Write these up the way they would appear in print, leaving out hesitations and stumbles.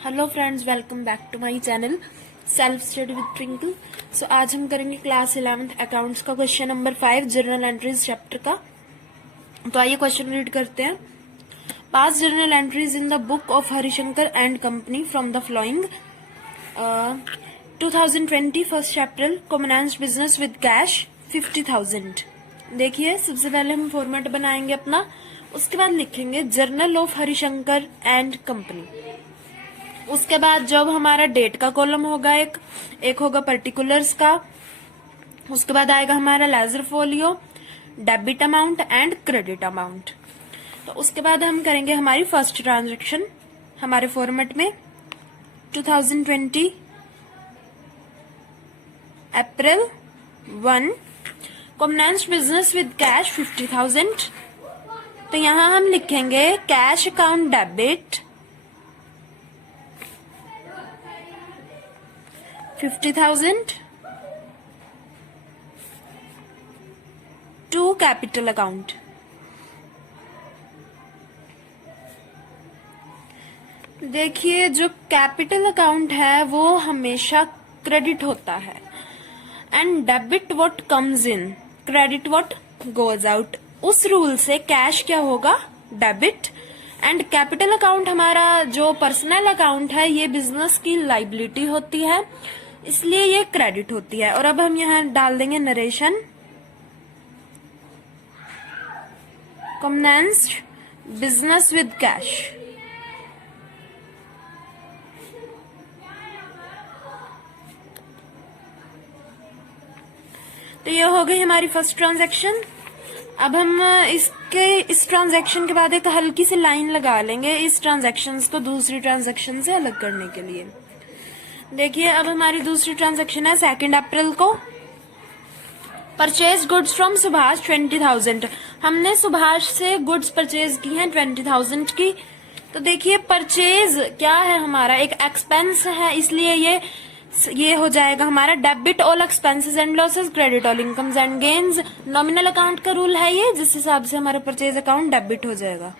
Hello friends, welcome back to my channel self study with Twinkle. So आज हम करेंगे class 11th accounts का question number 5 journal entries chapter का। तो आइए क्वेश्चन रीड करते हैं। Pass journal entries in the book of Harishankar and company from the following 2020 first chapter commenced business with cash 50,000। देखिए, सबसे पहले हम फॉर्मेट बनाएंगे अपना, उसके बाद लिखेंगे journal of Harishankar and company. उसके बाद जब हमारा डेट का कॉलम होगा, एक होगा पर्टिकुलर्स का, उसके बाद आएगा हमारा ledger folio, debit amount and credit amount. तो उसके बाद हम करेंगे हमारी फर्स्ट ट्रांजैक्शन हमारे फॉर्मेट में 2020 April 1 commenced business with cash 50,000। तो यहां हम लिखेंगे cash account debit 50,000 to capital account. देखिए, जो कैपिटल अकाउंट है वो हमेशा क्रेडिट होता है, and debit what comes in, credit what goes out. उस रूल से कैश क्या होगा, डेबिट, एंड कैपिटल अकाउंट हमारा जो पर्सनल अकाउंट है ये बिजनेस की लाइबिलिटी होती है, इसलिए ये क्रेडिट होती है। और अब हम यहां डाल देंगे नरेशन, कॉमनाइज्ड बिजनेस विद कैश। तो ये हो गई हमारी फर्स्ट ट्रांजैक्शन। अब हम इस ट्रांजैक्शन के बाद एक हल्की सी लाइन लगा लेंगे इस ट्रांजैक्शन को दूसरी ट्रांजैक्शन से अलग करने के लिए। देखिए, अब हमारी दूसरी ट्रांजैक्शन है 2 अप्रैल को, परचेज गुड्स फ्रॉम सुभाष 20,000। हमने सुभाष से गुड्स परचेज की हैं 20,000 की। तो देखिए, परचेज क्या है हमारा, एक एक्सपेंस है, इसलिए ये हो जाएगा हमारा debit all expenses and losses, credit all incomes and gains. Nominal account का रूल है ये, जिस हिसाब से हमारा परचेज अकाउंट डेबिट हो जाएगा।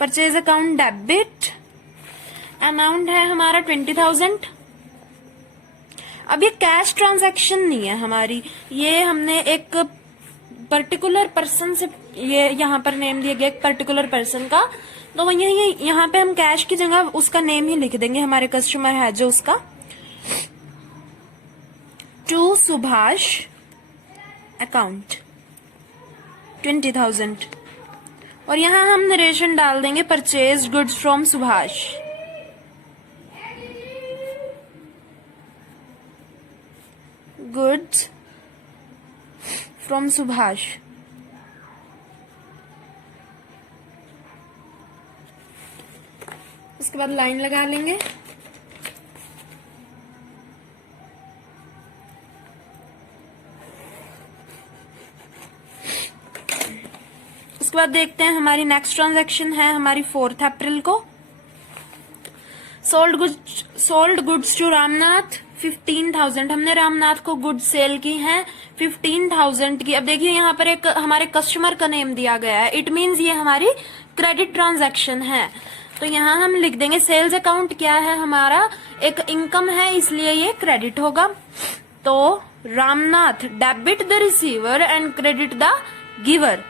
परचेज अकाउंट डेबिट, अमाउंट है हमारा 20,000। अब ये कैश ट्रांजैक्शन नहीं है हमारी, ये हमने एक पर्टिकुलर पर्सन से, ये यहाँ पर नेम दिया गया एक पर्टिकुलर पर्सन का, तो वही यहाँ पे हम कैश की जगह उसका नेम ही लिख देंगे, हमारे कस्टमर है जो उसका, टू सुभाष अकाउंट 20,000। और यहां हम नरेशन डाल देंगे purchase goods from Subhash. Goods from Subhash. उसके बाद लाइन लगा लेंगे। उसके बाद देखते हैं हमारी नेक्स्ट ट्रांजैक्शन है हमारी 4 अप्रैल को, सोल्ड गुड्स टू रामनाथ 15,000। हमने रामनाथ को गुड्स सेल की हैं 15,000 की। अब देखिए, यहाँ पर एक हमारे कस्टमर का नेम दिया गया है, इट मीन्स ये हमारी क्रेडिट ट्रांजैक्शन है। तो यहाँ हम लिख देंगे सेल्स अकाउंट क्या है हमारा, एक इनकम है, इसलिए ये क्रेडिट होगा। तो Ramnath debit the receiver and credit the giver.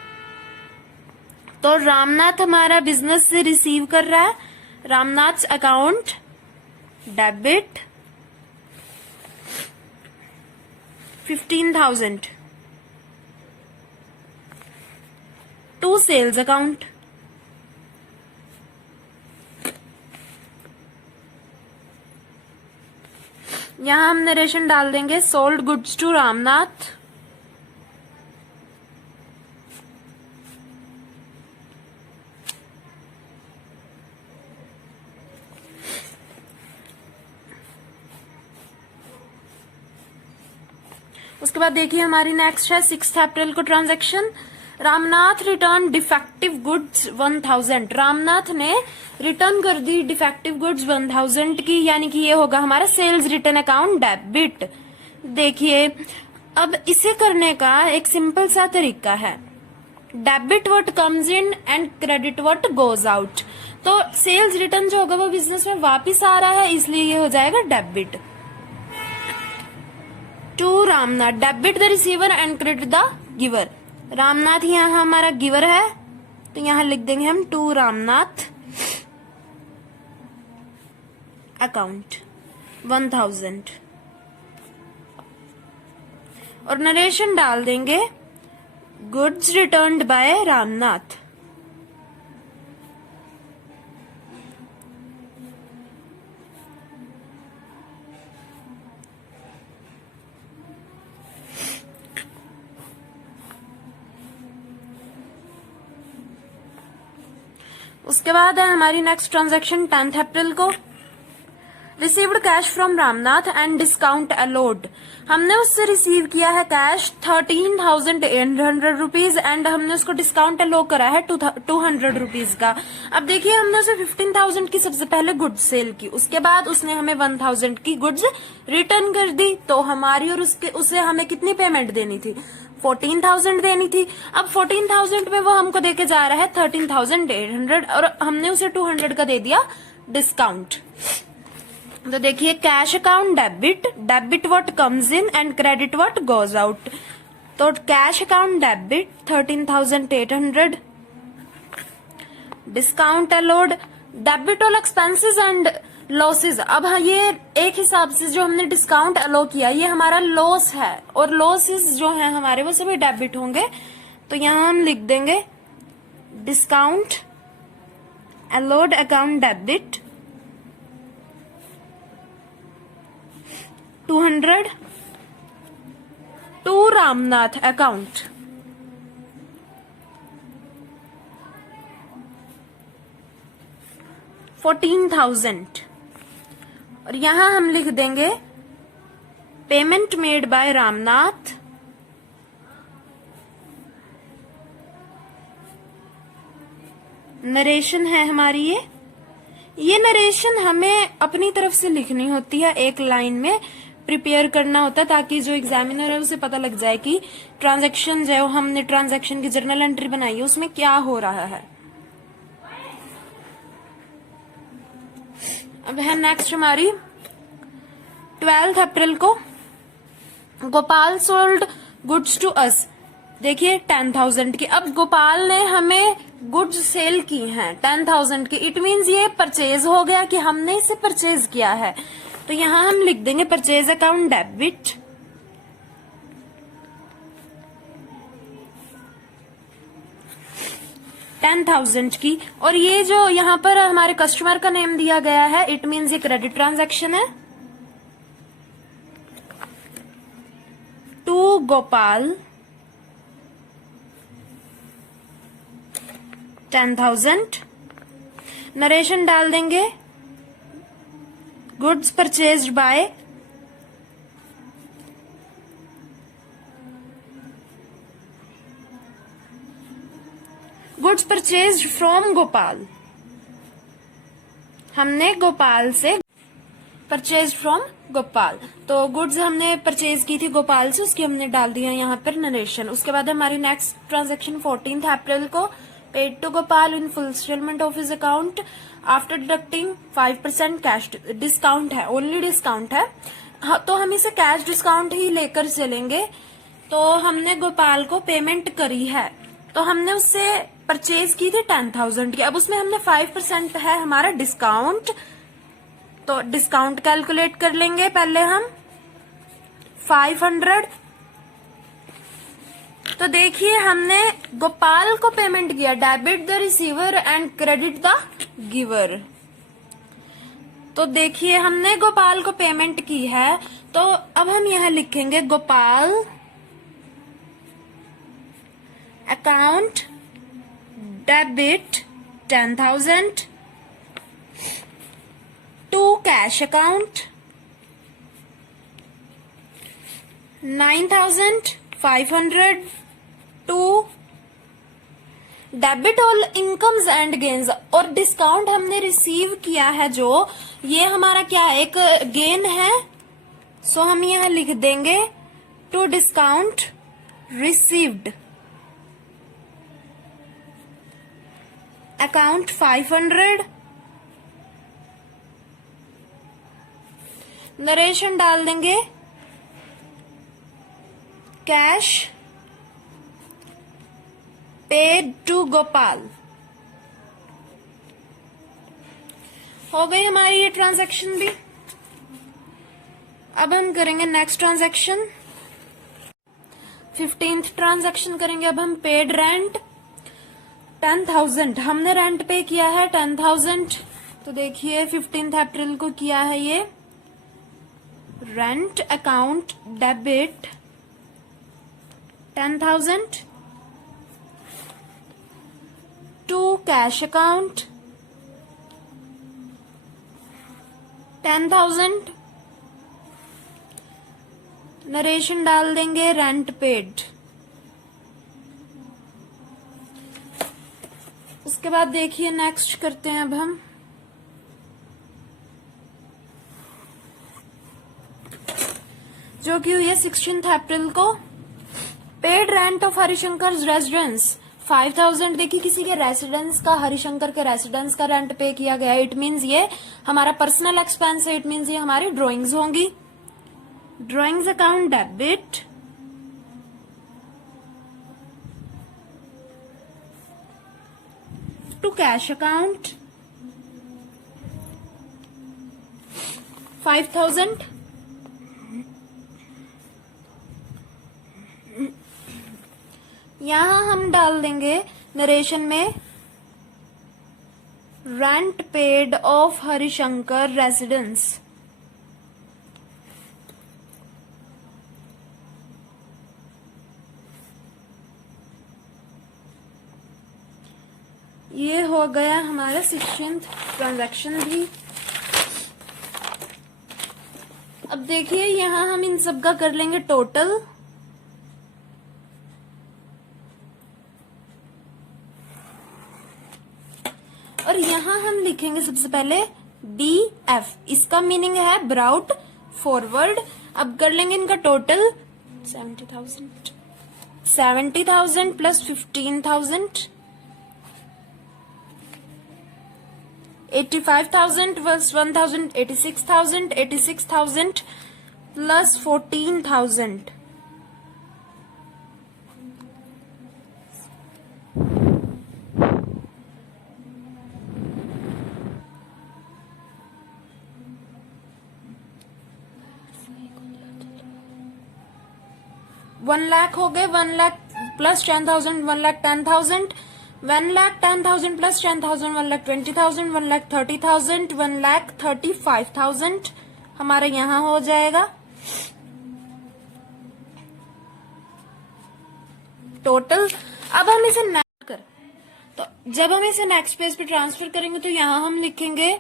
तो रामनाथ हमारा बिजनेस से रिसीव कर रहा है, Ramnath account debit 15,000 to sales account. यहां हम नरेशन डाल देंगे सोल्ड गुड्स टू रामनाथ उसके बाद देखिए हमारी नेक्स्ट है 6 अप्रैल को transaction, Ramnath return defective goods 1,000। Ramnath ने रिटर्न कर दी डिफेक्टिव गुड्स 1,000 की, यानी कि ये होगा हमारा सेल्स रिटर्न अकाउंट डेबिट। देखिए, अब इसे करने का एक सिंपल सा तरीका है, debit what comes in and credit what goes out. तो सेल्स रिटर्न जो होगा वो बिजनेस में वापिस आ रहा है, इसलिए ये हो जाएगा debit. To Ramnath, debit the receiver and credit the giver. Ramnath यहाँ हमारा गिवर है, तो यहाँ लिख देंगे हम टू रामनाथ अकाउंट 1000 और नरेशन डाल देंगे गुड्स रिटर्न्ड बाय रामनाथ। उसके बाद है हमारी नेक्स्ट ट्रांजैक्शन 10 अप्रैल को। Received cash from Ramnath and discount allowed. हमने उससे रिसीव किया है कैश 13,800 रुपीज एंड हमने उसको डिस्काउंट अलो करा है 200 रुपीज का। अब देखिए हमने उसे 15,000 की सबसे पहले गुड्स सेल की, उसके बाद उसने हमें 1,000 की गुड्स रिटर्न कर दी। तो हमारी और उसे हमें कितनी पेमेंट देनी थी? 14,000 देनी थी। अब 14,000 में वो हमको देके जा रहा है 13,800 और हमने उसे 200 का दे दिया डिस्काउंट। तो देखिए cash account debit, debit what comes in and credit what goes out. तो cash account debit 13,800, discount allowed, debit all expenses and losses. अब ये एक हिसाब से जो हमने डिस्काउंट अलो किया ये हमारा लॉस है और लॉसेस जो है हमारे वो सभी डेबिट होंगे। तो यहां हम लिख देंगे discount allowed account debit 200 to Ramnath account. $14,000 और यहां हम लिख देंगे payment made by Ramnath narration है हमारी। ये नरेशन हमें अपनी तरफ से लिखनी होती है, एक लाइन में प्रिपेयर करना होता है ताकि जो एग्जामिनर है उसे पता लग जाए कि ट्रांजैक्शन जो हमने ट्रांजैक्शन की जर्नल एंट्री बनाई है उसमें क्या हो रहा है। अब है नेक्स्ट हमारी 12 अप्रैल को। Gopal sold goods to us. देखिए 10,000 की। अब गोपाल ने हमें गुड्स सेल की हैं 10,000 की। इट मीन्स ये परचेज हो गया कि हमने इसे परचेज किया है। तो यहां हम लिख देंगे परचेज अकाउंट डेबिट 10,000 की। और ये जो यहाँ पर हमारे कस्टमर का नेम दिया गया है इट मीन्स ये क्रेडिट ट्रांजैक्शन है। टू गोपाल 10,000, नरेशन डाल देंगे goods purchased bye goods purchased from Gopal. हमने गोपाल से परचेज फ्रॉम गोपाल, तो गुड्स हमने परचेज की थी गोपाल से, उसकी हमने डाल दिया यहाँ पर नरेशन। उसके बाद हमारी नेक्स्ट ट्रांजैक्शन 14 अप्रैल को। Paid to Gopal in full settlement of his account after deducting 5% cash discount है, ओनली डिस्काउंट है। हाँ, तो हम इसे कैश डिस्काउंट ही लेकर चलेंगे। तो हमने गोपाल को पेमेंट करी है, तो हमने उससे परचेज की थी 10,000 की। अब उसमें हमने 5% है हमारा डिस्काउंट, तो डिस्काउंट कैलकुलेट कर लेंगे पहले हम 500। तो देखिए हमने गोपाल को पेमेंट किया, debit the receiver and credit the giver. तो देखिए हमने गोपाल को पेमेंट की है, तो अब हम यहां लिखेंगे Gopal account debit 10,000 to cash account 9,500 to debit all incomes and gains. और डिस्काउंट हमने रिसीव किया है जो ये हमारा क्या है, एक गेन है। सो हम यहां लिख देंगे to discount received account 500, narration डाल देंगे कैश पेड टू गोपाल। हो गई हमारी ये ट्रांजैक्शन भी। अब हम करेंगे नेक्स्ट ट्रांजैक्शन, 15th ट्रांजैक्शन करेंगे। अब हम पेड रेंट 10,000, हमने रेंट पे किया है 10,000। तो देखिए 15 अप्रैल को किया है ये। Rent account debit 10,000 to cash account 10,000, narration डाल देंगे रेंट पेड। उसके बाद देखिए नेक्स्ट करते हैं अब हम, जो कि हुई है 16 अप्रैल को। Paid rent of Harishankar residence 5,000। देखिए किसी के रेसिडेंस का, हरिशंकर के रेसिडेंस का रेंट पे किया गया है। इट मीन्स ये हमारा पर्सनल एक्सपेंस है। इट मीन्स ये हमारी ड्राइंग्स होंगी। Drawings account debit to cash account 5,000, यहां हम डाल देंगे नरेशन में rent paid of Harishankar residence. ये हो गया हमारा 16th ट्रांजैक्शन भी। अब देखिए यहां हम इन सब का कर लेंगे टोटल। और यहां हम लिखेंगे सबसे पहले BF, इसका मीनिंग है ब्राउट फॉरवर्ड। अब कर लेंगे इनका total 70,000 plus 15,000 85,000 plus 1,000 86,000 86,000 plus 14,000 1 lakh हो गए। 1 लाख प्लस 10,000 1 लाख 10,000 1 लाख 10,000 प्लस 10,000 1 लाख 20,000 1 लाख 30,000 1 लाख 35,000 हमारा यहां हो जाएगा टोटल। अब हम इसे तो जब हम इसे नेक्स्ट पेज पे ट्रांसफर करेंगे तो यहां हम लिखेंगे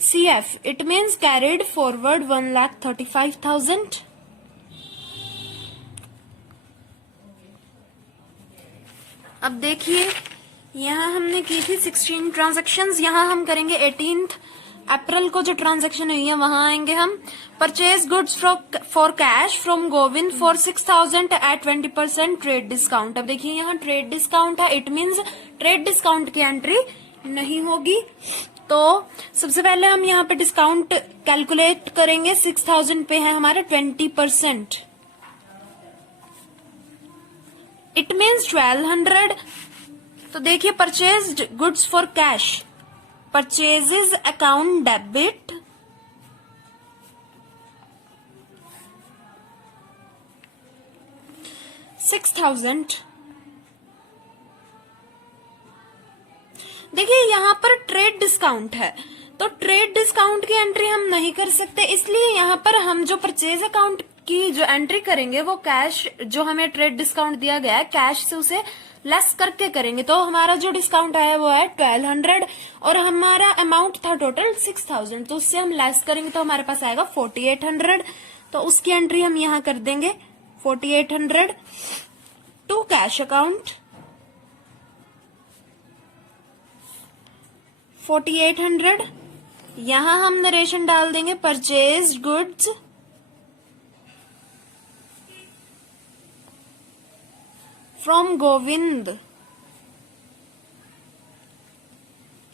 CF, it means carried forward 1,35,000। अब देखिए यहाँ हमने की थी 16 ट्रांजैक्शंस, यहाँ हम करेंगे 18 अप्रैल को जो ट्रांजैक्शन हुई है वहां आएंगे हम। Purchase goods for cash from Govind for 6,000 at 20% trade discount. अब देखिए यहाँ ट्रेड डिस्काउंट है, इट मीन्स ट्रेड डिस्काउंट की एंट्री नहीं होगी। तो सबसे पहले हम यहाँ पे डिस्काउंट कैलकुलेट करेंगे। 6,000 पे है हमारे 20%, इट मीन्स 1,200। तो देखिए purchased goods for cash, purchases account debit $6,000। देखिए यहाँ पर ट्रेड डिस्काउंट है, तो ट्रेड डिस्काउंट की एंट्री हम नहीं कर सकते, इसलिए यहाँ पर हम जो परचेज अकाउंट की जो एंट्री करेंगे वो कैश, जो हमें ट्रेड डिस्काउंट दिया गया है कैश से उसे लेस करके करेंगे। तो हमारा जो डिस्काउंट आया वो है 1,200 और हमारा अमाउंट था टोटल 6,000, तो उससे हम लेस करेंगे तो हमारे पास आएगा 4,800। तो उसकी एंट्री हम यहाँ कर देंगे 4,800 टू कैश अकाउंट 4,800। यहां हम नरेशन डाल देंगे purchase goods from Govind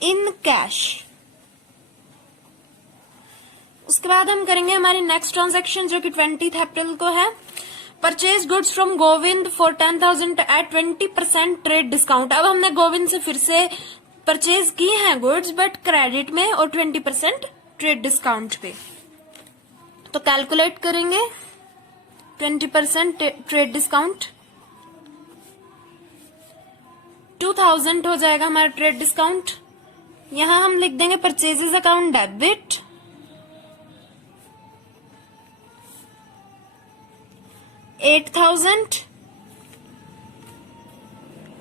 in cash. उसके बाद हम करेंगे हमारी नेक्स्ट ट्रांजैक्शन जो कि 20 अप्रैल को है। Purchase goods from Govind for 10,000 at 20% trade discount. अब हमने गोविंद से फिर से परचेज की हैं गुड्स बट क्रेडिट में और 20% ट्रेड डिस्काउंट पे। तो कैलकुलेट करेंगे 20% ट्रेड डिस्काउंट, 2000 हो जाएगा हमारा ट्रेड डिस्काउंट। यहां हम लिख देंगे परचेजेस अकाउंट डेबिट, 8,000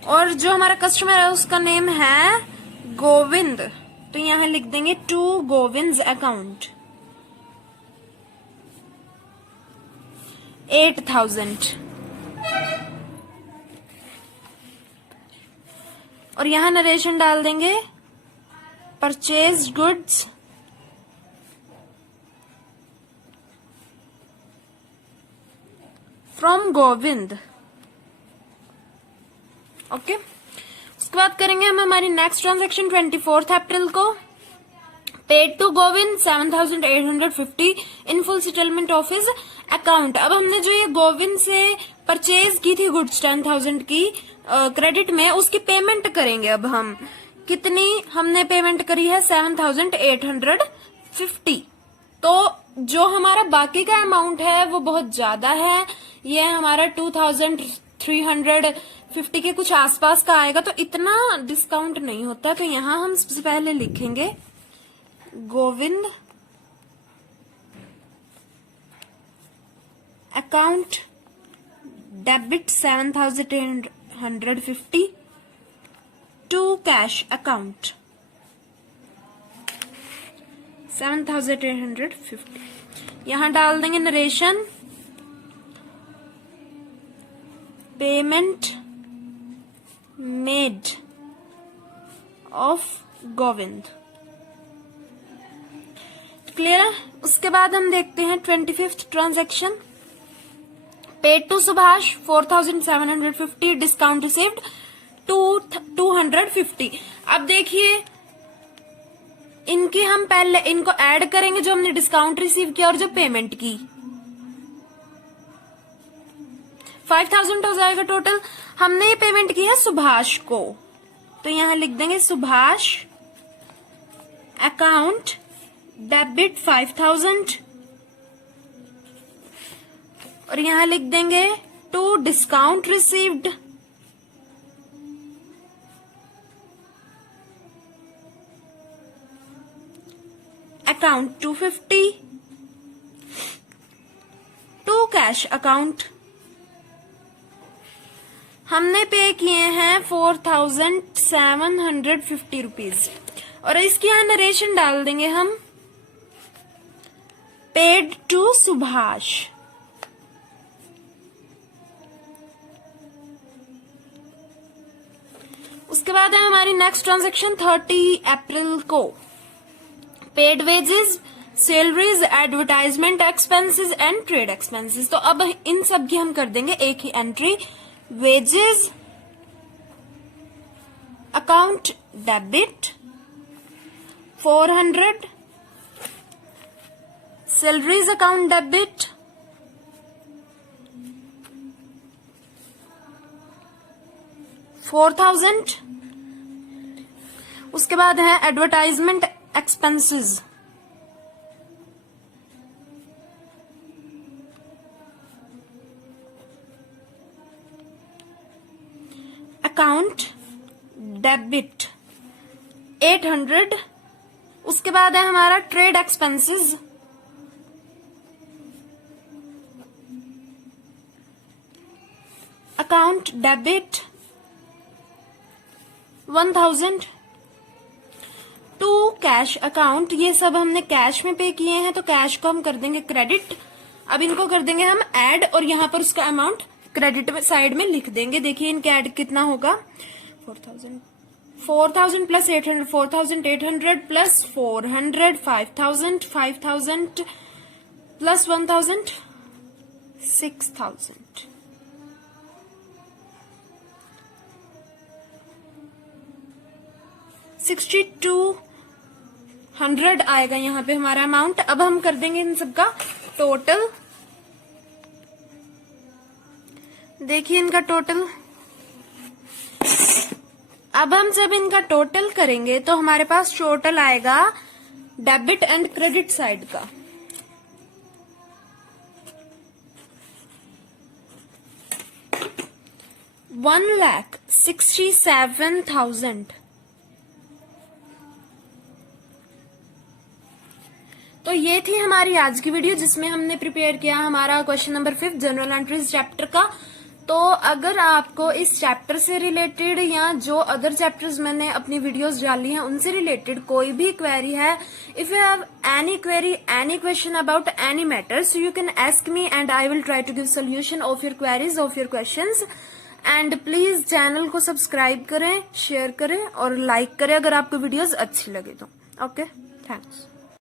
और जो हमारा कस्टमर है उसका नेम है गोविंद, तो यहां लिख देंगे टू गोविंद अकाउंट 8,000 और यहां नरेशन डाल देंगे purchase goods from Govind. Okay, उसके बाद करेंगे हम हमारी नेक्स्ट ट्रांजैक्शन 24 अप्रैल को। Paid to Govind 7,850 in full settlement of his account. अब हमने जो ये गोविंद से परचेज की थी गुड्स 10,000 की क्रेडिट में, उसकी पेमेंट करेंगे। अब हम कितनी हमने पेमेंट करी है 7,850, तो जो हमारा बाकी का अमाउंट है वो बहुत ज्यादा है, ये हमारा 2,350 के कुछ आसपास का आएगा, तो इतना डिस्काउंट नहीं होता। तो यहां हम सबसे पहले लिखेंगे Govind account debit 7,850 to cash account 7,850। यहां डाल देंगे narration payment made of Govind. Clear है? उसके बाद हम देखते हैं 25th transaction. Paid to Subhash 4,750 discount received 250। अब देखिए इनकी हम पहले इनको ऐड करेंगे जो हमने डिस्काउंट रिसीव किया और जो पेमेंट की, 5,000 हो जाएगा टोटल। हमने ये पेमेंट की है सुभाष को, तो यहां लिख देंगे सुभाष अकाउंट डेबिट 5,000 और यहां लिख देंगे to discount received account 250 to cash account. हमने पे किए हैं 4,750 रुपीज और इसकी यहां नरेशन डाल देंगे हम पेड टू सुभाष। उसके बाद है हमारी नेक्स्ट ट्रांजैक्शन 30 अप्रैल को। Paid wages, salaries, advertisement expenses and trade expenses. तो अब इन सब की हम कर देंगे एक ही entry. Wages account debit 400, salaries account debit 4,000। उसके बाद है एडवर्टाइजमेंट एक्सपेंसेस अकाउंट डेबिट 800। उसके बाद है हमारा trade expenses account debit 1,000 to cash account. ये सब हमने कैश में पे किए हैं तो कैश को हम कर देंगे क्रेडिट। अब इनको कर देंगे हम ऐड और यहाँ पर उसका अमाउंट क्रेडिट में साइड में लिख देंगे। देखिए इनका ऐड कितना होगा 4,000 प्लस 800, 4,800 प्लस 400, 5,000, 5,000 प्लस 1,000, 6,000। 6200 आएगा यहाँ पे हमारा अमाउंट। अब हम कर देंगे इन सबका टोटल। देखिए इनका टोटल, अब हम जब इनका टोटल करेंगे तो हमारे पास टोटल आएगा डेबिट एंड क्रेडिट साइड का। $1,67,000। तो ये थी हमारी आज की वीडियो जिसमें हमने प्रिपेयर किया हमारा question number 5 general entries chapter का। तो अगर आपको इस चैप्टर से रिलेटेड या जो अदर चैप्टर्स मैंने अपनी वीडियोस डाली हैं उनसे रिलेटेड कोई भी क्वेरी है, if you have any query, any question about any matter, so you can ask me and I will try to give solution of your queries, of your questions. And please channel को subscribe करें, share करें और like करें अगर आपको videos अच्छी लगे तो। Okay, thanks.